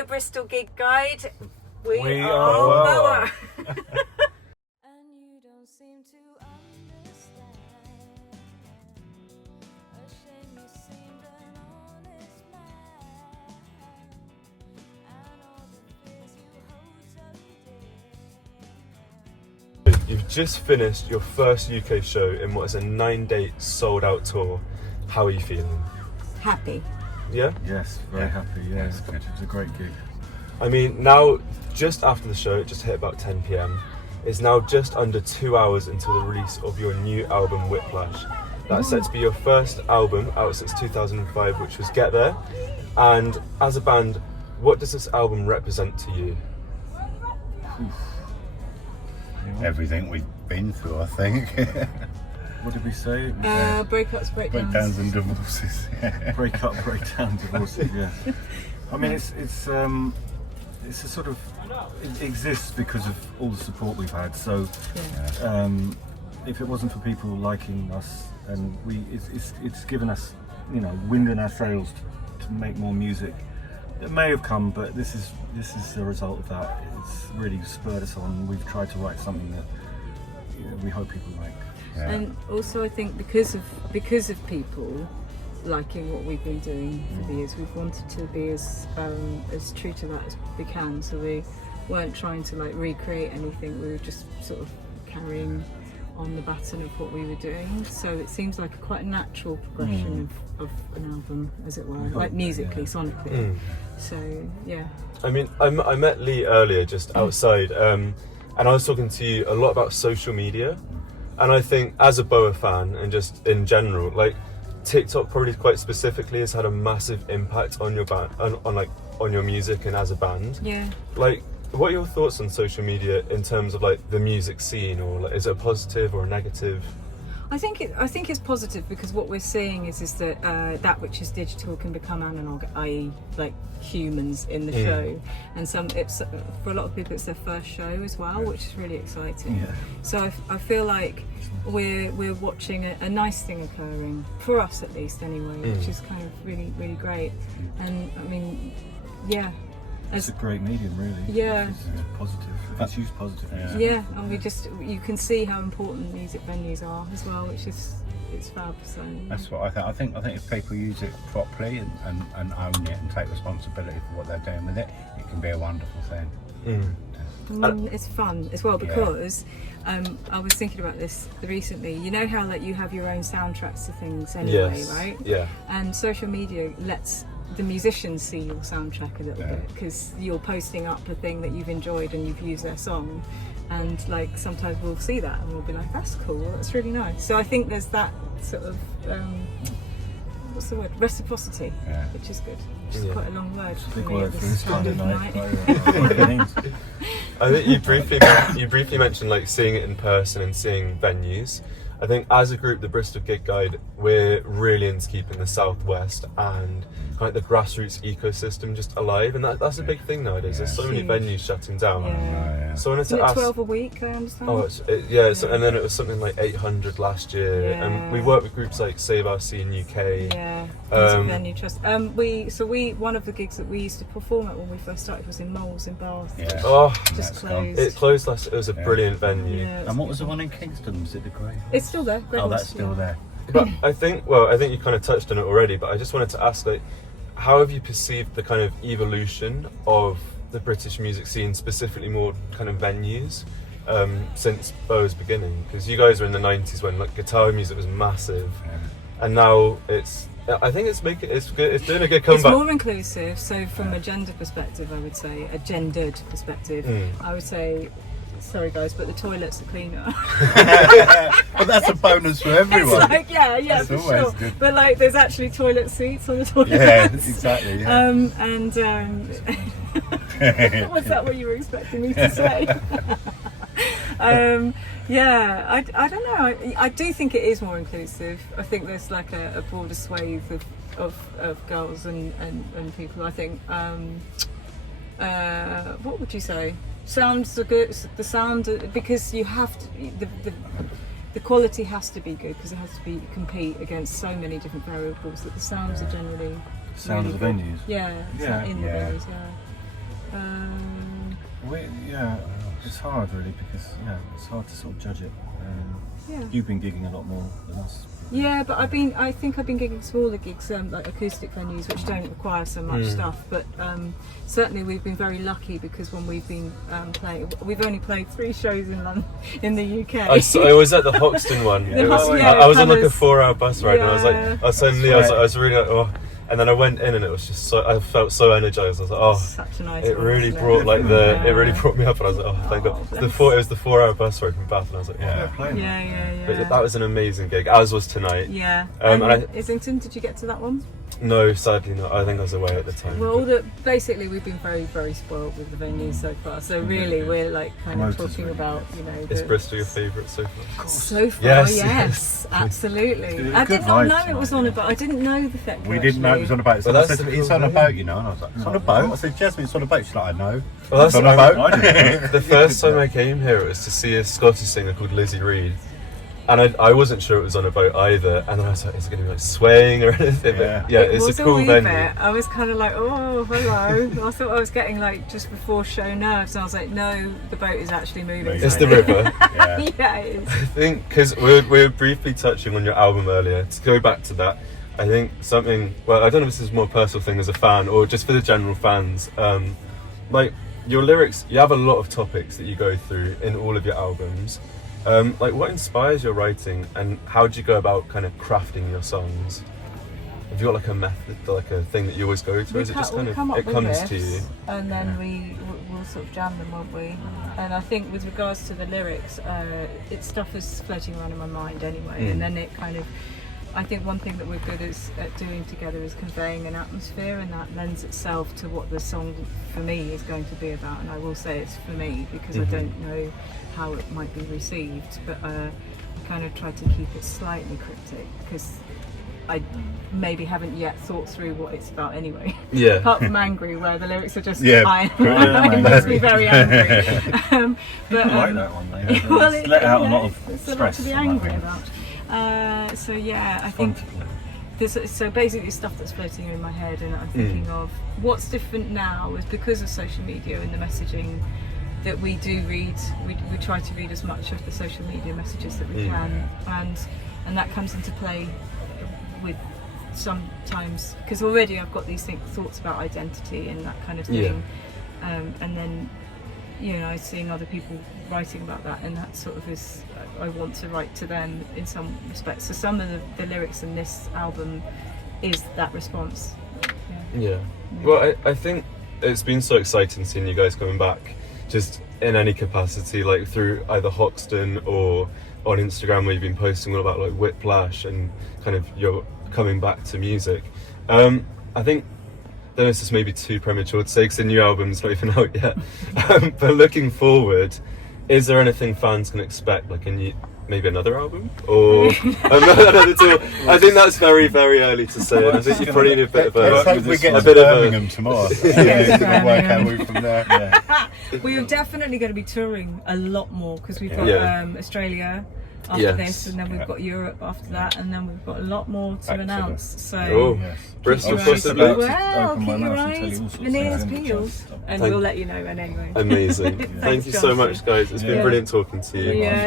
Hello, Bristol Gig Guide. We are lower. And you don't seem to understand. A shame you seemed an honest man. And all the fears you hold so dear. You've just finished your first UK show in what is a 9-date sold-out tour. How are you feeling? Happy. Yeah? Yes, very happy. Yes, it was a great gig. I mean, now, just after the show, it just hit about 10 p.m. It's now just under 2 hours until the release of your new album, Whiplash. That's set to be your first album out since 2005, which was Get There. And as a band, what does this album represent to you? Everything we've been through, I think. What did we say? Breakups, breakdowns. Breakdowns and divorces. Break up, break down, divorces. Yeah. I mean, it's a sort of, it exists because of all the support we've had. So, if it wasn't for people liking us, and it's given us, wind in our sails to make more music. It may have come, but this is the result of that. It's really spurred us on. We've tried to write something that we hope people like. Yeah. And also, I think because of people liking what we've been doing for the years, we've wanted to be as true to that as we can. So we weren't trying to recreate anything. We were just sort of carrying on the baton of what we were doing. So it seems like quite a natural progression of an album, as it were, like musically, sonically. So yeah. I mean, I met Lee earlier just outside, and I was talking to you a lot about social media. And I think as a Boa fan and just in general, TikTok probably quite specifically has had a massive impact on your band, on your music and as a band. Yeah. What are your thoughts on social media in terms of the music scene, or is it a positive or a negative? I think it's positive, because what we're seeing is that that which is digital can become analog, i.e. humans in the show, and for a lot of people it's their first show as well, which is really exciting. Yeah. So I feel like we're watching a nice thing occurring, for us at least anyway, which is kind of really, really great. And I mean, yeah. It's a great medium, really. Yeah. It's positive. It's used positively. Yeah, and you can see how important music venues are as well, which is fab. So That's what I think. I think if people use it properly and own it and take responsibility for what they're doing with it, it can be a wonderful thing. It's fun as well, because I was thinking about this recently. You know how you have your own soundtracks to things anyway, Yes. right? Yeah. And social media lets the musicians see your soundtrack a little bit, because you're posting up a thing that you've enjoyed and you've used their song, and sometimes we'll see that and we'll be like, that's cool, that's really nice. So I think there's that sort of what's the word, reciprocity, which is good, which is quite a long word. It's a big for me word at for this this time kind of of night. night. I think you briefly mentioned seeing it in person and seeing venues. I think as a group, the Bristol Gig Guide, we're really into keeping the Southwest and the grassroots ecosystem just alive, and that's a big thing nowadays. There's so many venues shutting down. Yeah. So I wanted Isn't to it ask. 12 a week, I understand? And then it was something like 800 last year, and we work with groups like Save Our Scene UK. Yeah, Venue Trust. One of the gigs that we used to perform at when we first started was in Moles in Bath. Yeah. Oh, Just closed. it closed last. It was a brilliant venue. Yeah, And what was the one in Kingston? Was it the Grey? It's still there. Oh, that's still there. But I think you kind of touched on it already, but I just wanted to ask, how have you perceived the kind of evolution of the British music scene, specifically more kind of venues, since Bo's beginning? Because you guys were in the 90s when guitar music was massive, and now I think it's good. It's doing a good comeback. It's more inclusive. So from a gender perspective, I would say a gendered perspective. I would say. Sorry guys, but the toilets are cleaner. But that's a bonus for everyone. It's yeah, That's for always sure. good. But there's actually toilet seats on the toilets. Yeah, exactly. Yeah. Was that what you were expecting me to say? I don't know. I do think it is more inclusive. I think there's a broader swathe of girls and people. I think. What would you say? Sounds are good. The sound, because you have to. The quality has to be good, because it has to compete against so many different variables. That the sounds are generally. Sound of the venues. Yeah. In the venues. Yeah. Yeah, it's hard really because it's hard to sort of judge it. Yeah. You've been gigging a lot more than us. Yeah, but I think I've been gigging smaller gigs, like acoustic venues, which don't require so much stuff. But certainly we've been very lucky because when we've been playing, we've only played 3 shows in London, in the UK. I was at the Hoxton one. The It was, Hoxton, yeah, I was on like a colours. 4-hour bus ride, and I was like, Yeah. I was telling Lee, I was really like, oh. And then I went in, and it was just so, I felt so energized. I was like, oh, Such a nice it one, really isn't it? brought like the, it really Yeah. brought me up, and I was like, oh, thank God. bless. It was the 4-hour bus ride from Bath, and I was like, Fair oh. play, man. Yeah. But that was an amazing gig, as was tonight. Yeah. And And Islington, did you get to that one? No, sadly not. I think I was away at the time. Well, basically we've been very, very spoiled with the venues so far. So really, we're like kind of Promoters, talking really. about, Is the, Bristol your favourite so far? so far, Yes, yes, absolutely. It's a I good did not vibe know it tonight, was on yeah. a boat. I didn't know the Thekla. We didn't know it was on a boat. So Well, I that's said, the it's cool on a thing. boat, you know. And I was like, it's on a boat. I said, Jasmine, it's on a boat. She's like, I know. Well, It's on a boat. I didn't know. The first time I came here, it was to see a Scottish singer called Lizzie Reed. And I wasn't sure it was on a boat either. And then I was like, is it going to be like swaying or anything? Yeah. But yeah, It it's was a cool wee venue. bit. I was kind of like, oh, hello. I thought I was getting like just before show nerves, and I was like, no, the boat is actually moving. It's the river. Yeah. Yeah, it is. I think, because we were briefly touching on your album earlier, to go back to that, I think something, well, I don't know if this is more personal thing as a fan or just for the general fans, like your lyrics, you have a lot of topics that you go through in all of your albums. Like what inspires your writing and how do you go about kind of crafting your songs? Have you got like a method, like a thing that you always go to, or is it just kind of, come up it with comes riffs, to you? and then we'll sort of jam them, won't we? And I think with regards to the lyrics, it's stuff that's floating around in my mind anyway, and then it kind of, I think one thing that we're good at doing together is conveying an atmosphere, and that lends itself to what the song for me is going to be about. And I will say it's for me because I don't know how it might be received, but I kind of try to keep it slightly cryptic because I maybe haven't yet thought through what it's about anyway. Yeah. Apart from angry, where the lyrics are just Yeah, it makes me very angry. But I like that one, though. well, It's let out a lot of it's a lot stress. to be on that angry one. about. So yeah, I Fun think to play. there's so basically stuff that's floating in my head, and I'm thinking of what's different now is because of social media and the messaging that we do read. We try to read as much of the social media messages that we can, and that comes into play with sometimes because already I've got these thoughts about identity and that kind of thing, and then seeing other people writing about that, and that sort of is I want to write to them in some respects. So some of the lyrics in this album is that response. Yeah. Well, I think it's been so exciting seeing you guys coming back, just in any capacity, like through either Hoxton or on Instagram where you've been posting all about like Whiplash and kind of your coming back to music. I think, I don't know if this is maybe too premature to say because the new album's not even out yet, but looking forward, is there anything fans can expect, like maybe another album or another tour? I think that's very, very early to say, and I think you probably need a bit of Let's a hope we get a to bit of a- Birmingham tomorrow. Yes, We'll work our Birmingham. way from there. We are definitely going to be touring a lot more because we've got Yeah. Australia after Yes. this, and then we've got Europe after that, and then we've got a lot more to Excellent. announce. So Oh, Yes. Bristol keep your eyes possibly. about to well, open keep my your mouth and tell you eyes all sorts of and ears things in the peeled, chest. and Thank- we'll let you know anyway. Amazing. Thank Thanks, you so Johnty. much, guys. It's been Yeah. brilliant talking to you. Yeah.